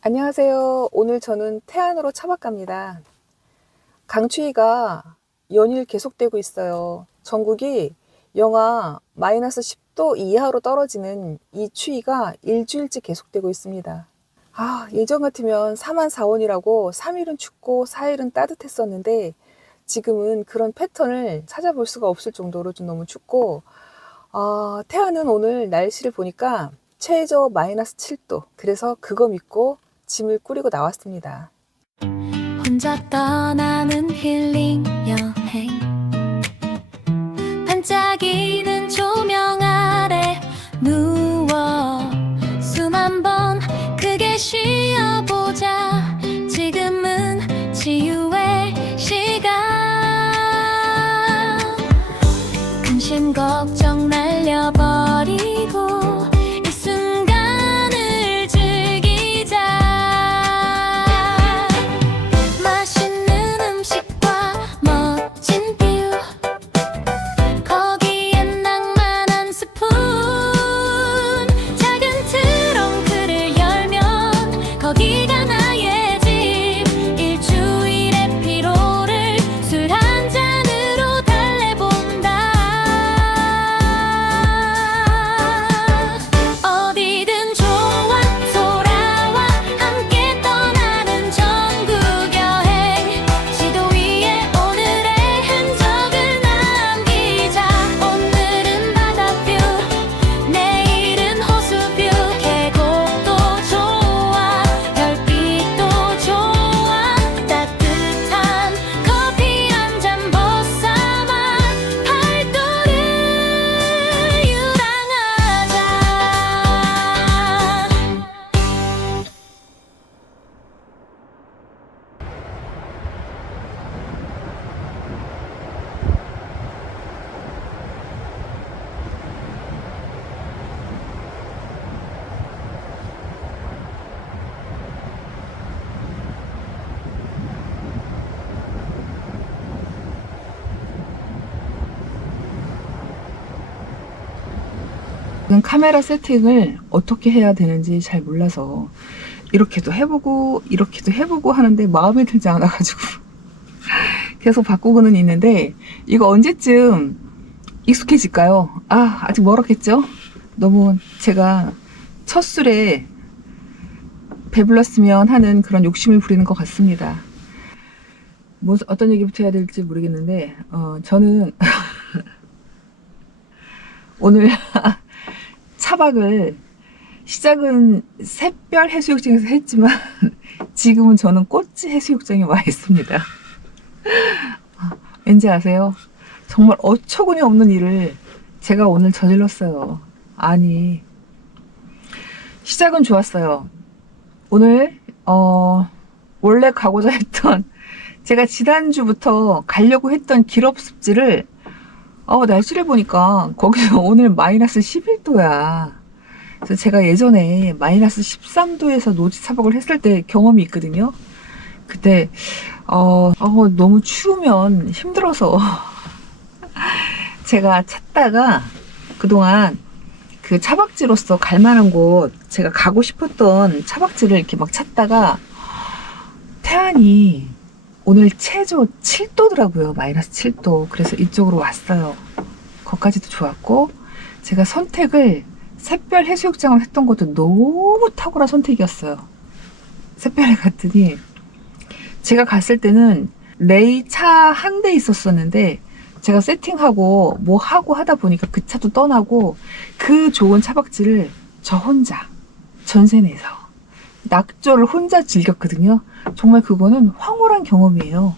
안녕하세요. 오늘 저는 태안으로 차박 갑니다. 강추위가 연일 계속되고 있어요. 전국이 영하 마이너스 10도 이하로 떨어지는 이 추위가 일주일째 계속되고 있습니다. 예전 같으면 4만 4원이라고 3일은 춥고 4일은 따뜻했었는데 지금은 그런 패턴을 찾아볼 수가 없을 정도로 좀 너무 춥고, 태안은 오늘 날씨를 보니까 최저 마이너스 7도. 그래서 그거 믿고 짐을 꾸리고 나왔습니다. 혼자 떠나는 힐링 여행, 반짝이는 조명 아래 누워 숨 한 번 크게 쉬어보자. 지금은 치유의 시간. 근심 걱정 날려버리고 이 순간을 즐기자. 맛있는 음식과 멋진 뷰, 거기엔 낭만한 스푼. 작은 트렁크를 열면 거기가 나의 집. 일주일의 피로를 술 한 잔으로 달래본다. 어디든 좋아 돌아와 함께 떠나는 전국 여행. 지도 위에 오늘의 흔적을 남기자. 오늘은 바다뷰, 내일은 호수뷰. 계곡도 좋아, 별빛도 좋아. 따뜻한 커피 한 잔 벗삼아 팔도를 유랑하자. 카메라 세팅을 어떻게 해야 되는지 잘 몰라서 이렇게도 해보고 이렇게도 해보고 하는데 마음에 들지 않아가지고 계속 바꾸고는 있는데, 이거 언제쯤 익숙해질까요? 아직 멀었겠죠? 너무 제가 첫 술에 배불렀으면 하는 그런 욕심을 부리는 것 같습니다. 어떤 얘기부터 해야 될지 모르겠는데, 저는 오늘 차박을 시작은 샛별 해수욕장에서 했지만 지금은 저는 꽃지 해수욕장에 와 있습니다. 왠지 아세요? 정말 어처구니 없는 일을 제가 오늘 저질렀어요. 아니, 시작은 좋았어요. 오늘 원래 가고자 했던, 제가 지난주부터 가려고 했던 기럽습지를 날씨를 보니까 거기서 오늘 마이너스 11도야. 그래서 제가 예전에 마이너스 13도에서 노지 차박을 했을 때 경험이 있거든요. 그때 너무 추우면 힘들어서 제가 찾다가 그동안 그 차박지로서 갈 만한 곳, 제가 가고 싶었던 차박지를 이렇게 막 찾다가 태안이 오늘 최저 7도더라고요. 마이너스 7도. 그래서 이쪽으로 왔어요. 거기까지도 좋았고, 제가 선택을 샛별 해수욕장을 했던 것도 너무 탁월한 선택이었어요. 샛별에 갔더니, 제가 갔을 때는 레이 차 한 대 있었었는데, 제가 세팅하고 뭐 하고 하다 보니까 그 차도 떠나고, 그 좋은 차박지를 저 혼자 전세 내서 낙조를 혼자 즐겼거든요. 정말 그거는 황홀한 경험이에요.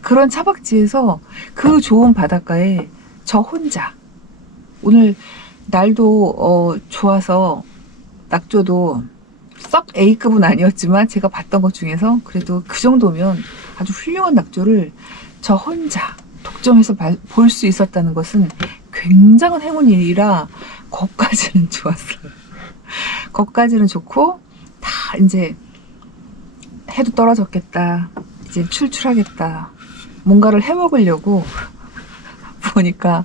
그런 차박지에서 그 좋은 바닷가에 저 혼자, 오늘 날도 좋아서 낙조도 썩 A급은 아니었지만 제가 봤던 것 중에서 그래도 그 정도면 아주 훌륭한 낙조를 저 혼자 독점해서 볼 수 있었다는 것은 굉장한 행운이라 거기까지는 좋았어요. 거기까지는 좋고, 다 이제 해도 떨어졌겠다, 이제 출출하겠다, 뭔가를 해먹으려고 보니까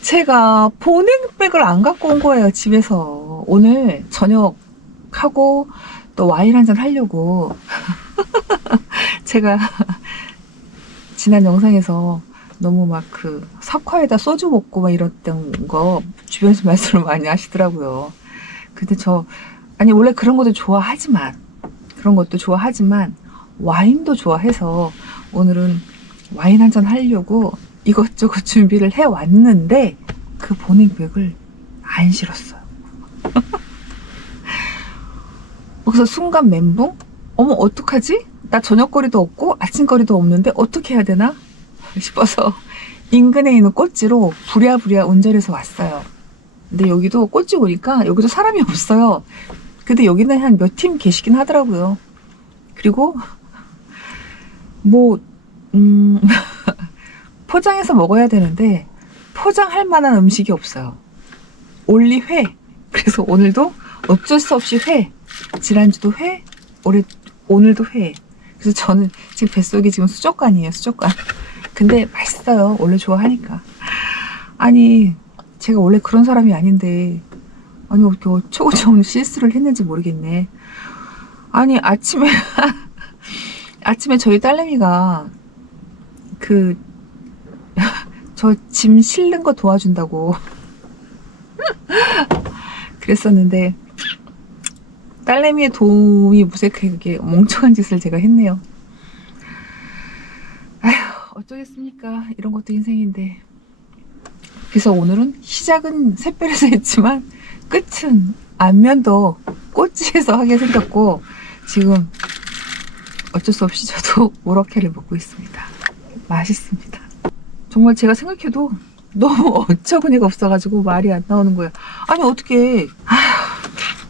제가 보냉백을 안 갖고 온 거예요. 집에서 오늘 저녁하고 또 와인 한잔 하려고 제가 지난 영상에서 너무 막 그 석화에다 소주 먹고 막 이랬던 거 주변에서 말씀을 많이 하시더라고요. 근데 아니 원래 그런 것도 좋아하지만 와인도 좋아해서 오늘은 와인 한잔 하려고 이것저것 준비를 해 왔는데 그 보냉백을 안 실었어요. 그래서 순간 멘붕? 어머 어떡하지? 나 저녁거리도 없고 아침거리도 없는데 어떻게 해야 되나 싶어서 인근에 있는 꽃지로 부랴부랴 운전해서 왔어요. 근데 여기도 꽃지 오니까 여기도 사람이 없어요. 근데 여기는 한 몇 팀 계시긴 하더라고요. 그리고 포장해서 먹어야 되는데 포장할 만한 음식이 없어요. 올리 회. 그래서 오늘도 어쩔 수 없이 회. 지난주도 회, 오늘도 회. 그래서 저는 지금 뱃속이 지금 수족관이에요, 수족관. 근데 맛있어요. 원래 좋아하니까. 아니, 제가 원래 그런 사람이 아닌데, 아니, 어떻게 어처구니없는 실수를 했는지 모르겠네. 아니, 아침에 저희 딸내미가 저 짐 실는 거 도와준다고 그랬었는데, 딸내미의 도움이 무색하게 멍청한 짓을 제가 했네요. 아휴, 어쩌겠습니까. 이런 것도 인생인데. 그래서 오늘은 시작은 샛별에서 했지만 끝은 안면도 꽃지에서 하게 생겼고, 지금 어쩔 수 없이 저도 우럭회를 먹고 있습니다. 맛있습니다. 정말 제가 생각해도 너무 어처구니가 없어가지고 말이 안 나오는 거예요. 아니 어떻게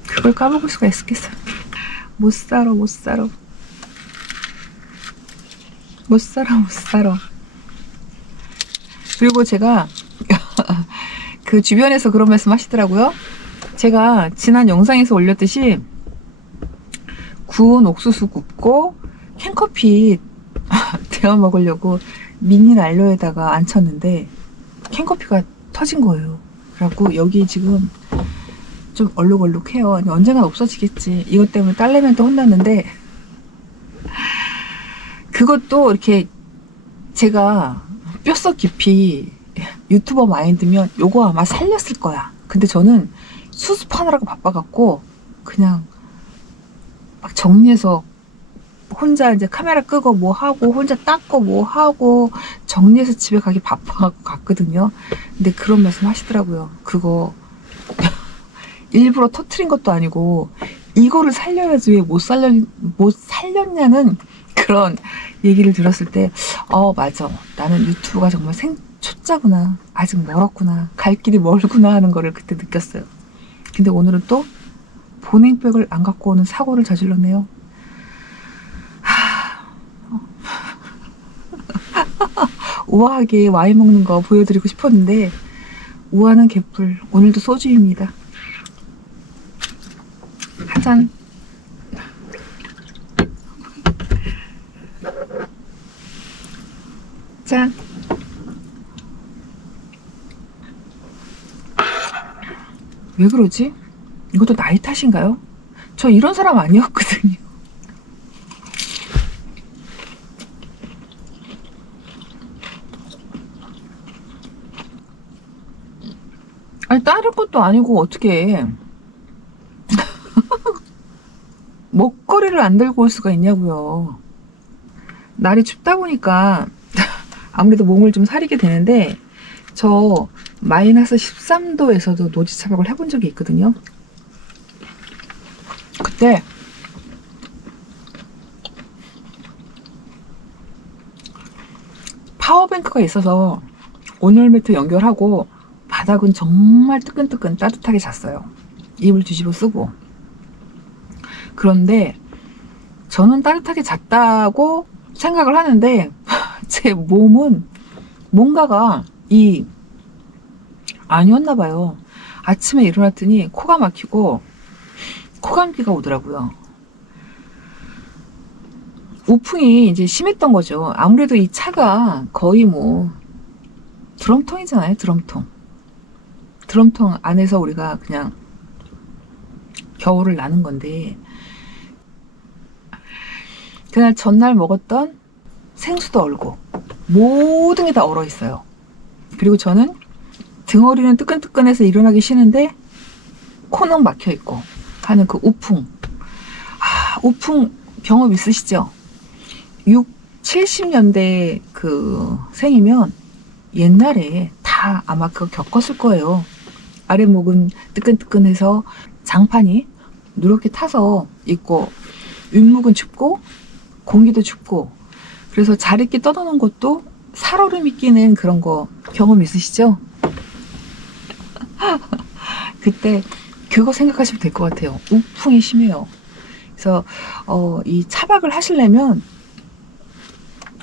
그걸 까먹을 수가 있겠어요. 못 살아. 그리고 제가 그 주변에서 그런 말씀 하시더라고요. 제가 지난 영상에서 올렸듯이 구운 옥수수 굽고 캔커피 데워 먹으려고 미니 난로에다가 앉혔는데 캔커피가 터진 거예요. 그래갖고 여기 지금 좀 얼룩얼룩해요. 언젠간 없어지겠지. 이것 때문에 딸내미한테 혼났는데, 그것도 이렇게 제가 뼛속 깊이 유튜버 마인드면 요거 아마 살렸을 거야. 근데 저는 수습하느라고 바빠갖고 그냥 막 정리해서 혼자 이제 카메라 끄고 뭐 하고 혼자 닦고 뭐 하고 정리해서 집에 가기 바빠갖고 갔거든요. 근데 그런 말씀 하시더라고요. 그거 일부러 터트린 것도 아니고 이거를 살려야지 왜 못 살렸냐는 그런 얘기를 들었을 때 맞아. 나는 유튜브가 정말 초짜구나. 아직 멀었구나. 갈 길이 멀구나 하는 거를 그때 느꼈어요. 근데 오늘은 또 보냉백을 안 갖고 오는 사고를 저질렀네요. 우아하게 와인 먹는 거 보여드리고 싶었는데 우아는 개뿔. 오늘도 소주입니다. 한 잔. 짠. 왜 그러지? 이것도 나이 탓인가요? 저 이런 사람 아니었거든요. 아니 다른 것도 아니고 어떻게 먹거리를 안 들고 올 수가 있냐고요. 날이 춥다 보니까 아무래도 몸을 좀 사리게 되는데 저 마이너스 13도에서도 노지 차박을 해본 적이 있거든요. 그때 파워뱅크가 있어서 온열 매트 연결하고 바닥은 정말 뜨끈뜨끈 따뜻하게 잤어요. 이불 뒤집어 쓰고. 그런데 저는 따뜻하게 잤다고 생각을 하는데 제 몸은 뭔가가 아니었나 봐요. 아침에 일어났더니 코가 막히고 코감기가 오더라고요. 우풍이 이제 심했던 거죠. 아무래도 이 차가 거의 뭐 드럼통이잖아요. 드럼통 안에서 우리가 그냥 겨울을 나는 건데 그날 전날 먹었던 생수도 얼고 모든 게 다 얼어 있어요. 그리고 저는 등허리는 뜨끈뜨끈해서 일어나기 싫은데 코는 막혀 있고 하는 그 우풍. 우풍 경험 있으시죠? 70년대 그 생이면 옛날에 다 아마 그거 겪었을 거예요. 아랫목은 뜨끈뜨끈해서 장판이 누렇게 타서 있고 윗목은 춥고 공기도 춥고 그래서 자리끼 떠드는 것도 살얼음이 끼는 그런 거 경험 있으시죠? 그때 그거 생각하시면 될 것 같아요. 우풍이 심해요. 그래서 이 차박을 하시려면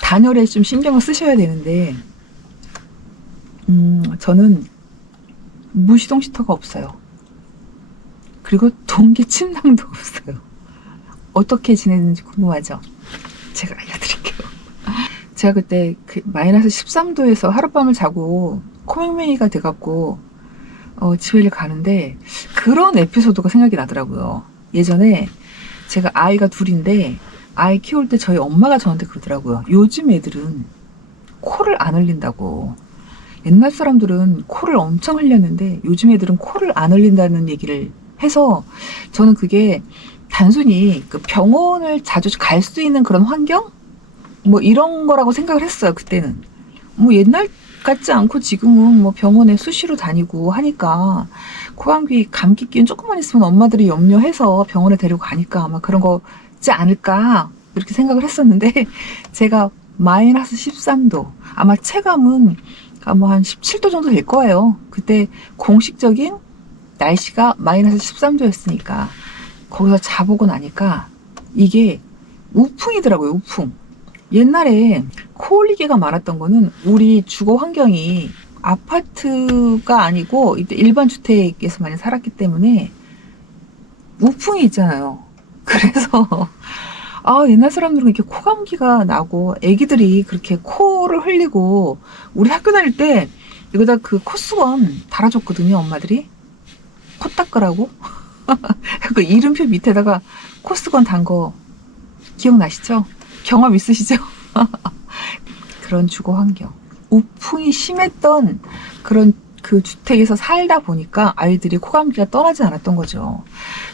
단열에 좀 신경을 쓰셔야 되는데 저는 무시동 시터가 없어요. 그리고 동기 침낭도 없어요. 어떻게 지내는지 궁금하죠? 제가 알려드릴게요. 제가 그때 그 마이너스 13도에서 하룻밤을 자고 코맹맹이가 돼갖고 집에를 가는데 그런 에피소드가 생각이 나더라고요. 예전에 제가 아이가 둘인데 아이 키울 때 저희 엄마가 저한테 그러더라고요. 요즘 애들은 코를 안 흘린다고. 옛날 사람들은 코를 엄청 흘렸는데 요즘 애들은 코를 안 흘린다는 얘기를 해서 저는 그게 단순히 그 병원을 자주 갈 수 있는 그런 환경? 뭐 이런 거라고 생각을 했어요. 그때는. 뭐 옛날 같지 않고 지금은 뭐 병원에 수시로 다니고 하니까 코감기, 감기기는 조금만 있으면 엄마들이 염려해서 병원에 데리고 가니까 아마 그런 거지 않을까 이렇게 생각을 했었는데 제가 마이너스 13도 아마 체감은 아마 한 17도 정도 될 거예요. 그때 공식적인 날씨가 마이너스 13도였으니까 거기서 자보고 나니까 이게 우풍이더라고요. 우풍. 옛날에 코 흘리기가 많았던 거는 우리 주거 환경이 아파트가 아니고 일반 주택에서 많이 살았기 때문에 우풍이 있잖아요. 그래서 옛날 사람들은 이렇게 코감기가 나고 애기들이 그렇게 코를 흘리고 우리 학교 다닐 때 여기다 그 코수건 달아줬거든요. 엄마들이 코 닦으라고. 그 이름표 밑에다가 코수건 단 거 기억나시죠? 경험 있으시죠? 그런 주거 환경. 우풍이 심했던 그런 그 주택에서 살다 보니까 아이들이 코감기가 떠나지 않았던 거죠.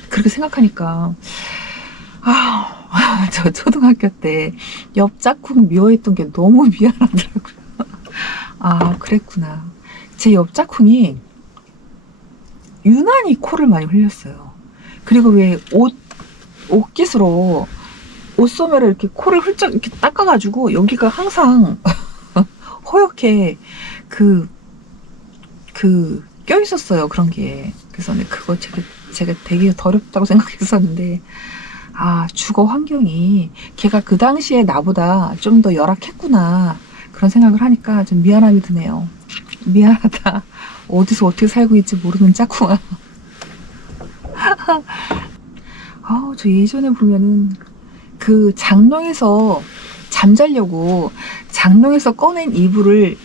그렇게 생각하니까 저 초등학교 때 옆 짝꿍 미워했던 게 너무 미안하더라고요. 그랬구나. 제 옆 짝꿍이 유난히 코를 많이 흘렸어요. 그리고 왜 옷깃으로 옷소매를 이렇게 코를 훌쩍 이렇게 닦아가지고 여기가 항상 허옇게 껴 있었어요. 그런 게. 그래서 그거 제가 되게 더럽다고 생각했었는데 주거 환경이 걔가 그 당시에 나보다 좀 더 열악했구나 그런 생각을 하니까 좀 미안함이 드네요. 미안하다. 어디서 어떻게 살고 있지 모르는 짝꿍아. 저 예전에 보면은 그 장롱에서 잠자려고 장롱에서 꺼낸 이불을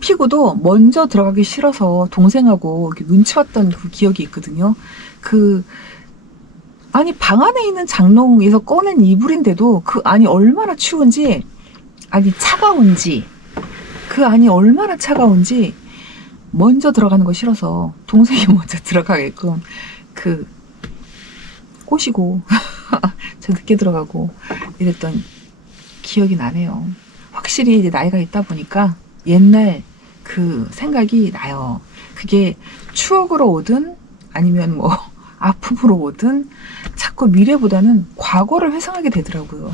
피고도 먼저 들어가기 싫어서 동생하고 이렇게 눈치 봤던 그 기억이 있거든요. 아니 방 안에 있는 장롱에서 꺼낸 이불인데도 그 안이 얼마나 추운지 차가운지 그 안이 얼마나 차가운지 먼저 들어가는 거 싫어서 동생이 먼저 들어가게끔 꼬시고 저 늦게 들어가고 이랬던 기억이 나네요. 확실히 이제 나이가 있다 보니까 옛날 그 생각이 나요. 그게 추억으로 오든 아니면 뭐 아픔으로 오든 자꾸 미래보다는 과거를 회상하게 되더라고요.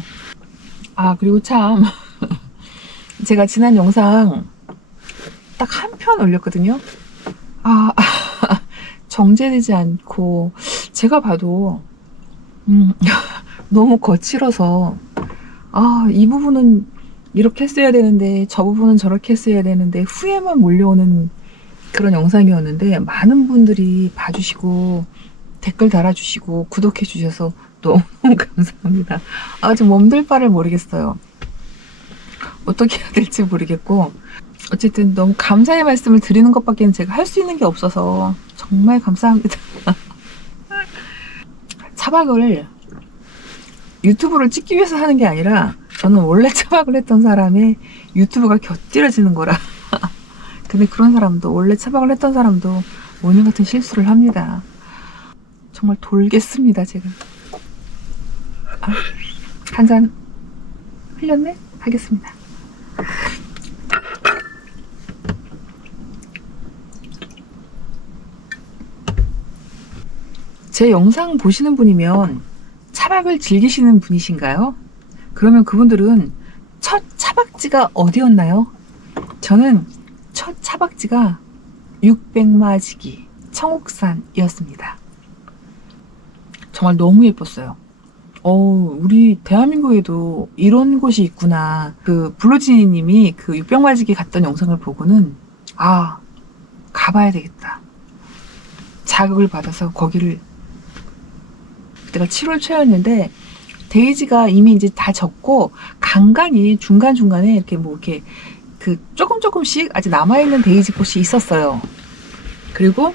그리고 참 제가 지난 영상 딱 한 편 올렸거든요. 정제되지 않고 제가 봐도 너무 거칠어서 이 부분은 이렇게 했어야 되는데 저 부분은 저렇게 했어야 되는데 후회만 몰려오는 그런 영상이었는데 많은 분들이 봐주시고 댓글 달아주시고 구독해 주셔서 너무 감사합니다. 좀 몸둘 바를 모르겠어요. 어떻게 해야 될지 모르겠고 어쨌든 너무 감사의 말씀을 드리는 것밖에 제가 할 수 있는 게 없어서 정말 감사합니다. 차박을 유튜브를 찍기 위해서 하는 게 아니라 저는 원래 차박을 했던 사람의 유튜브가 곁들여지는 거라. 근데 그런 사람도, 원래 차박을 했던 사람도 오늘 같은 실수를 합니다. 정말 돌겠습니다, 제가. 한 잔 흘렸네? 하겠습니다. 제 영상 보시는 분이면 차박을 즐기시는 분이신가요? 그러면 그분들은 첫 차박지가 어디였나요? 저는 첫 차박지가 600마지기 청옥산이었습니다. 정말 너무 예뻤어요. 우리 대한민국에도 이런 곳이 있구나. 그 블루지니 님이 그 600마지기 갔던 영상을 보고는 가봐야 되겠다. 자극을 받아서 거기를, 그때가 7월 초였는데 데이지가 이미 이제 다 졌고 간간히 중간중간에 이렇게 그 조금씩 아직 남아있는 데이지 꽃이 있었어요. 그리고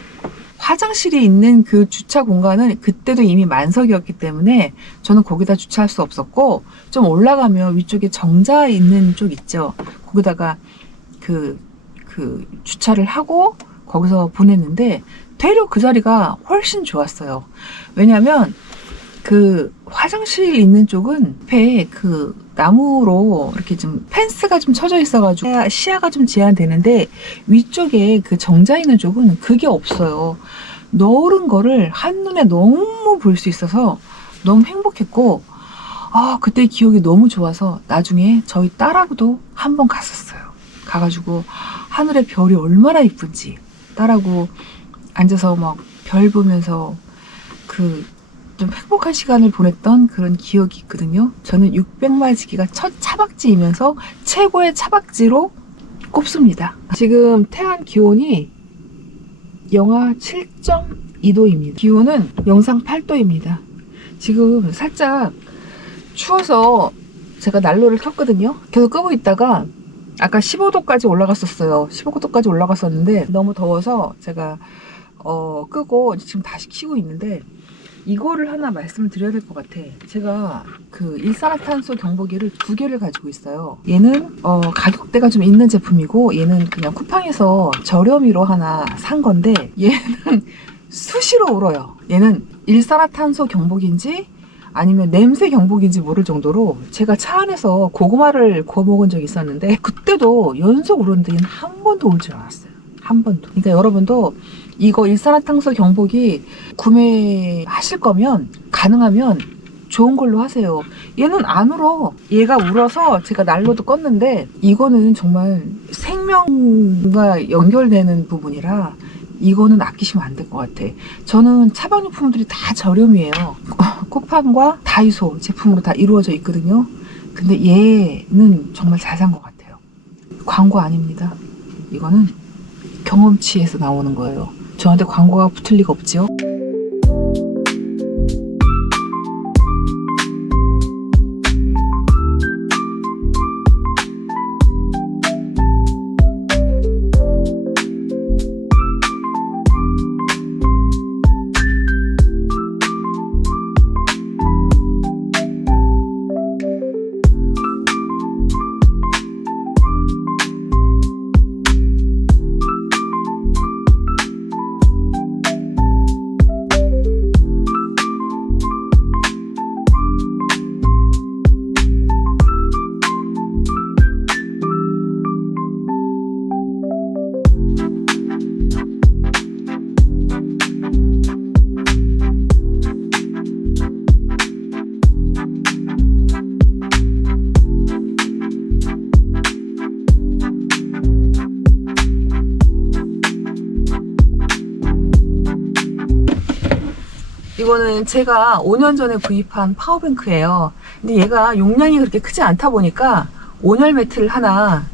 화장실이 있는 그 주차 공간은 그때도 이미 만석이었기 때문에 저는 거기다 주차할 수 없었고, 좀 올라가면 위쪽에 정자 있는 쪽 있죠. 거기다가 그 주차를 하고 거기서 보냈는데 되려 그 자리가 훨씬 좋았어요. 왜냐면 그 화장실 있는 쪽은 옆에 그 나무로 이렇게 좀 펜스가 좀 쳐져 있어가지고 시야가 좀 제한되는데, 위쪽에 그 정자 있는 쪽은 그게 없어요. 너른 거를 한눈에 너무 볼 수 있어서 너무 행복했고, 그때 기억이 너무 좋아서 나중에 저희 딸하고도 한번 갔었어요. 가가지고 하늘에 별이 얼마나 이쁜지 딸하고 앉아서 막 별 보면서 좀 행복한 시간을 보냈던 그런 기억이 있거든요. 저는 600마지기가 첫 차박지이면서 최고의 차박지로 꼽습니다. 지금 태안 기온이 영하 7.2도입니다. 기온은 영상 8도입니다. 지금 살짝 추워서 제가 난로를 켰거든요. 계속 끄고 있다가 아까 15도까지 올라갔었어요. 15도까지 올라갔었는데 너무 더워서 제가 끄고 지금 다시 켜고 있는데, 이거를 하나 말씀을 드려야 될 것 같아. 제가 그 일산화탄소 경보기를 2개를 가지고 있어요. 얘는 가격대가 좀 있는 제품이고, 얘는 그냥 쿠팡에서 저렴이로 하나 산 건데, 얘는 수시로 울어요. 얘는 일산화탄소 경보기인지 아니면 냄새 경보기인지 모를 정도로 제가 차 안에서 고구마를 구워 먹은 적이 있었는데, 그때도 연속 울었는데 얘는 한 번도 울지 않았어요. 한 번도. 그러니까 여러분도 이거 일산화탄소 경보기 구매하실 거면 가능하면 좋은 걸로 하세요. 얘는 안 울어. 얘가 울어서 제가 난로도 껐는데, 이거는 정말 생명과 연결되는 부분이라 이거는 아끼시면 안 될 것 같아. 저는 차박용품들이 다 저렴이에요. 쿠팡과 다이소 제품으로 다 이루어져 있거든요. 근데 얘는 정말 잘 산 것 같아요. 광고 아닙니다. 이거는 경험치에서 나오는 거예요. 저한테 광고가 붙을 리가 없죠. 이거는 제가 5년 전에 구입한 파워뱅크예요. 근데 얘가 용량이 그렇게 크지 않다 보니까 온열 매트를 하나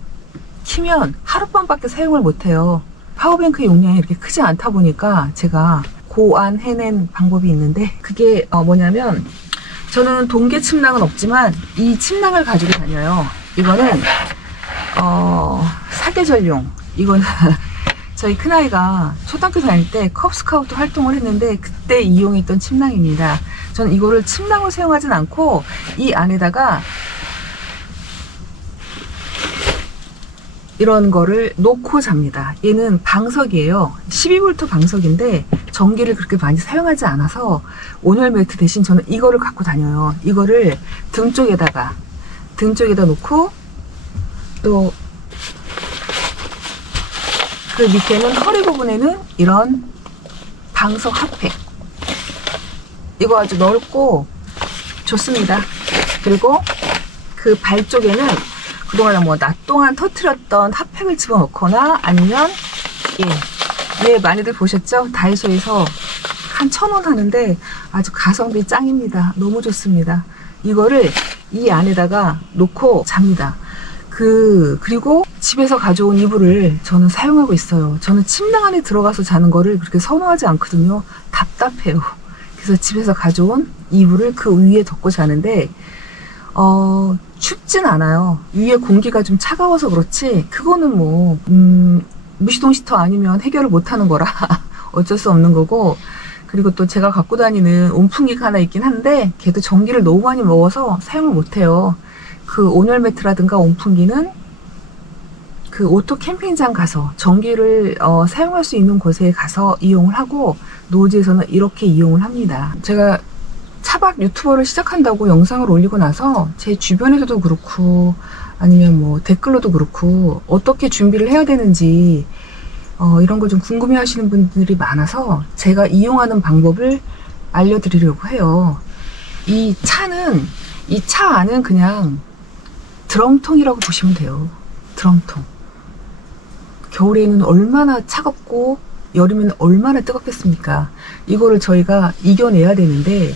키면 하룻밤밖에 사용을 못해요. 파워뱅크의 용량이 이렇게 크지 않다 보니까 제가 고안해낸 방법이 있는데, 그게 뭐냐면, 저는 동계 침낭은 없지만 이 침낭을 가지고 다녀요. 이거는 사계절용. 이거는 저희 큰아이가 초등학교 다닐 때 컵스카우트 활동을 했는데 그때 이용했던 침낭입니다. 저는 이거를 침낭으로 사용하진 않고 이 안에다가 이런 거를 놓고 잡니다. 얘는 방석이에요. 12V 방석인데 전기를 그렇게 많이 사용하지 않아서 온열 매트 대신 저는 이거를 갖고 다녀요. 이거를 등 쪽에다 놓고 또 그 밑에는 허리 부분에는 이런 방석 핫팩, 이거 아주 넓고 좋습니다. 그리고 그 발 쪽에는 그동안 뭐 낮 동안 터트렸던 핫팩을 집어넣거나 아니면 얘 많이들 보셨죠? 다이소에서 한 1,000원 하는데 아주 가성비 짱입니다. 너무 좋습니다. 이거를 이 안에다가 놓고 잡니다. 그리고 집에서 가져온 이불을 저는 사용하고 있어요. 저는 침낭 안에 들어가서 자는 거를 그렇게 선호하지 않거든요. 답답해요. 그래서 집에서 가져온 이불을 그 위에 덮고 자는데 춥진 않아요. 위에 공기가 좀 차가워서 그렇지 그거는 뭐 무시동 시터 아니면 해결을 못하는 거라 어쩔 수 없는 거고, 그리고 또 제가 갖고 다니는 온풍기가 하나 있긴 한데 걔도 전기를 너무 많이 먹어서 사용을 못해요. 그 온열 매트라든가 온풍기는 그 오토 캠핑장 가서 전기를 사용할 수 있는 곳에 가서 이용을 하고, 노지에서는 이렇게 이용을 합니다. 제가 차박 유튜버를 시작한다고 영상을 올리고 나서 제 주변에서도 그렇고 아니면 뭐 댓글로도 그렇고 어떻게 준비를 해야 되는지 이런 걸 좀 궁금해 하시는 분들이 많아서 제가 이용하는 방법을 알려드리려고 해요. 이 차 안은 그냥 드럼통이라고 보시면 돼요. 드럼통. 겨울에는 얼마나 차갑고 여름에는 얼마나 뜨겁겠습니까? 이거를 저희가 이겨내야 되는데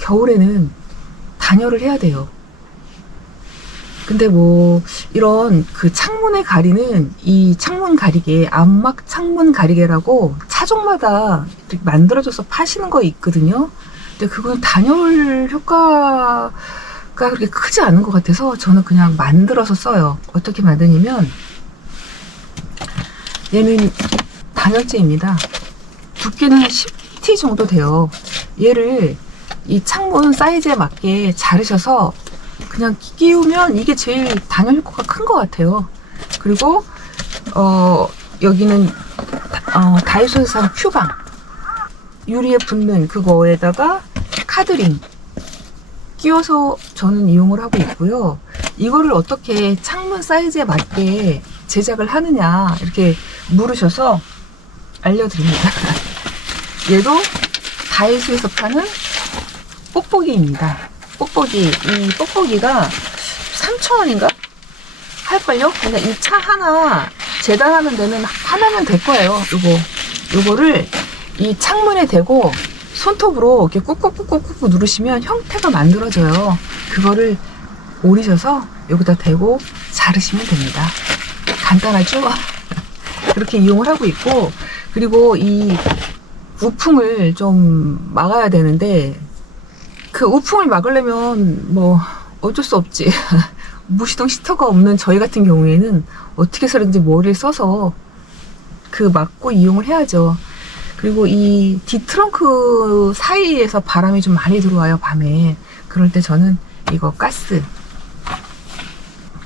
겨울에는 단열을 해야 돼요. 근데 뭐 이런 그 창문에 가리는 이 창문 가리개, 암막 창문 가리개라고 차종마다 만들어져서 파시는 거 있거든요. 근데 그건 단열 효과가 그렇게 크지 않은 것 같아서 저는 그냥 만들어서 써요. 어떻게 만드냐면 얘는 단열재입니다. 두께는 한 10T 정도 돼요. 얘를 이 창문 사이즈에 맞게 자르셔서 그냥 끼우면 이게 제일 단열 효과가 큰 것 같아요. 그리고 여기는 다이소에서 산 큐방, 유리에 붙는 그거에다가 카드링 끼워서 저는 이용을 하고 있고요. 이거를 어떻게 창문 사이즈에 맞게 제작을 하느냐 이렇게 물으셔서 알려드립니다. 얘도 다이소에서 파는 뽁뽁이입니다. 뽁뽁이. 이 뽁뽁이가 3,000원인가? 할걸요? 그냥 이 차 하나 재단하는 데는 하나면 될 거예요. 요거를 이 창문에 대고 손톱으로 이렇게 꾹꾹꾹꾹꾹 누르시면 형태가 만들어져요. 그거를 오리셔서 여기다 대고 자르시면 됩니다. 간단하죠? 그렇게 이용을 하고 있고, 그리고 이 우풍을 좀 막아야 되는데 그 우풍을 막으려면 뭐 어쩔 수 없지. 무시동 시터가 없는 저희 같은 경우에는 어떻게 해서든지 머리를 써서 그 막고 이용을 해야죠. 그리고 이 뒷트렁크 사이에서 바람이 좀 많이 들어와요, 밤에. 그럴 때 저는 이거 가스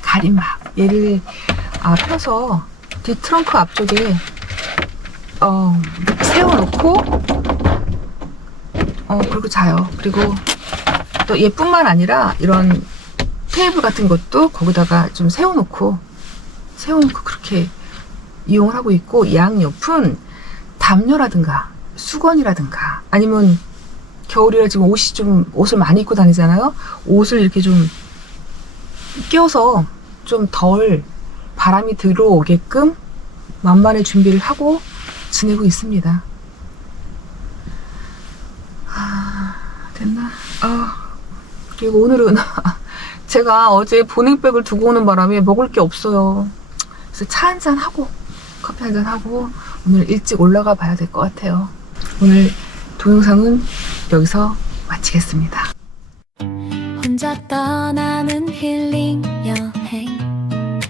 가림막 얘를 펴서 뒷트렁크 앞쪽에 세워놓고 그리고 자요. 그리고 또 얘뿐만 아니라 이런 테이블 같은 것도 거기다가 좀 세워놓고 그렇게 이용을 하고 있고, 양옆은 담요라든가 수건이라든가 아니면 겨울이라 지금 옷을 많이 입고 다니잖아요. 옷을 이렇게 좀 껴서 좀 덜 바람이 들어오게끔 만반의 준비를 하고 지내고 있습니다. 됐나? 그리고 오늘은 제가 어제 보냉백을 두고 오는 바람에 먹을 게 없어요. 그래서 차 한잔 하고 커피 한잔 하고 오늘 일찍 올라가 봐야 될 것 같아요. 오늘 동영상은 여기서 마치겠습니다. 혼자 떠나는 힐링 여행,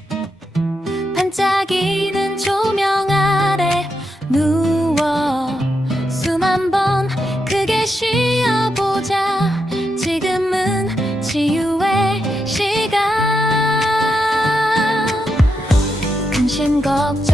반짝이는 조명 아래 걱정